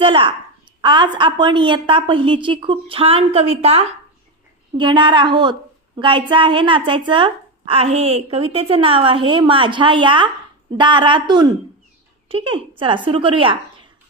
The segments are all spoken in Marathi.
चला, आज आपण इयत्ता पहिलीची खूप छान कविता घेणार आहोत. गायचं आहे, नाचायचं आहे. कवितेचं नाव आहे माझ्या या दारातून. ठीक आहे, चला सुरू करूया.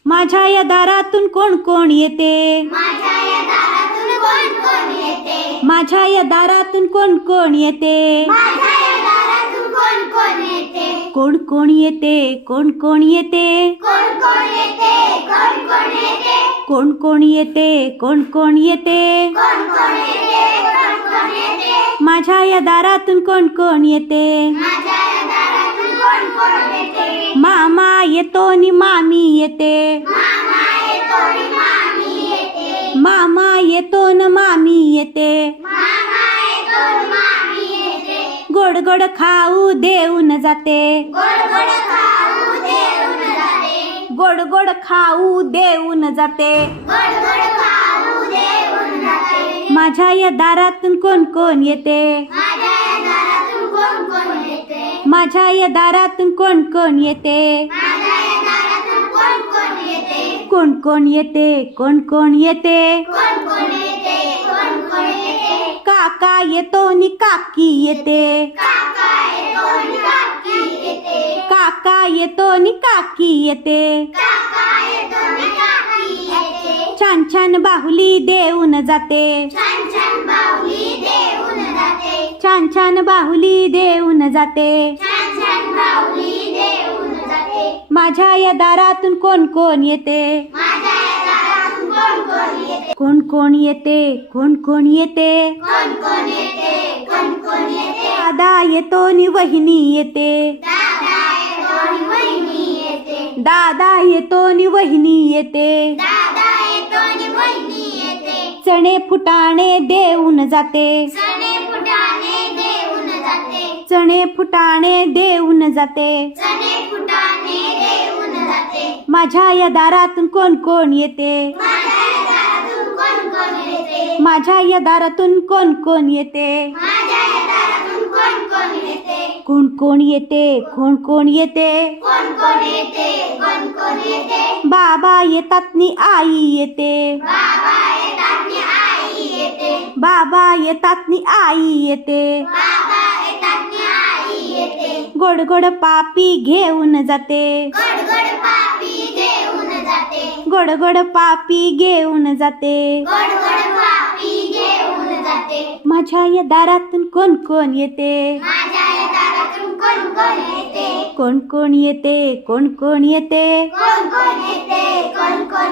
माझ्या या दारातून कोण कोण येते? माझ्या या दारातून कोण कोण येते? माझ्या या दारातून कोण कोण येते? माझ्या या दारातून कोण कोण येते? कोण कोण येते? कोण कोण येते? कोण कोण येते? कोण कोण येते? कोण कोण येते? कोण कोण येते? कोण कोण येते? कोण कोण येते? माझ्या या दारातून कोण कोण येते? माझ्या या दारातून कोण कोण येते? मामा येतो नि मामी येते. मामा येतो नि मामी येते. मामा येतो न मामी येते. मामा येतो नि मामी येते. गोड गोड खाऊ देऊन जाते. गोड गोड खाऊ देऊन जाते. गोड गोड खाऊ देऊन जाते. गोड गोड खाऊ देऊन जाते. माझ्या या दारातून कोण कोण येते? माझ्या या दारातून कोण कोण येते? माझ्या या दारातून कोण कोण येते? माझ्या या दारातून कोण कोण येते? कोण कोण येते? कोण कोण येते? कोण कोण येते? कोण कोण येते? काका येतो नि काकी येते. काका येतो नि काकी येते. काका येतो नि काकी येते. काका येतो नि काकी येते. छान छान बाहुली देऊन जाते. छान छान बाहुली देऊन जाते. छान छान बाहुली देऊन जाते. छान छान बाहुली देऊन जाते. माझ्या या दारातून कोण कोण येते? माझ्या या दारातून कोण कोण येते? कोण कोण येते? कोण कोण येते? कोण कोण येते? कोण कोण येते? दादा येतो नि वहिनी येते. दादा येतो नि वहिनी येते. दादा येतो नि वहिनी येते. दादा येतो नि वहिनी येते. चणे फुटाणे देऊन जाते. चणे फुटाणे देऊन जाते. चणे फुटाणे देऊन जाते. चणे फुटाणे देऊन जाते. माझ्या या दारातून कोण कोण येते? माझ्या या दारातून कोण कोण येते? माझ्या या दारातून कोण कोण येते? माझ्या या दारातून कोण कोण येते? कोण कोण येते? कोण कोण येते? कोण कोण येते? कोण कोण येते? बाबा येतात नि आई येते. बाबा येतात नि आई येते. बाबा येतात नि आई येते. बाबा येतात नि आई येते. गोड गोड पापी घेऊन जाते. गोड गोड पापी घेऊन जाते. गोड गोड पापी घेऊन जाते. गोड गोड पापी घेऊन जाते. माझ्या या दारातून कोण कोण येते? माझ्या या दारातून कोण कोण येते? कोण कोण येते? कोण कोण येते? कोण कोण येते? कोण कोण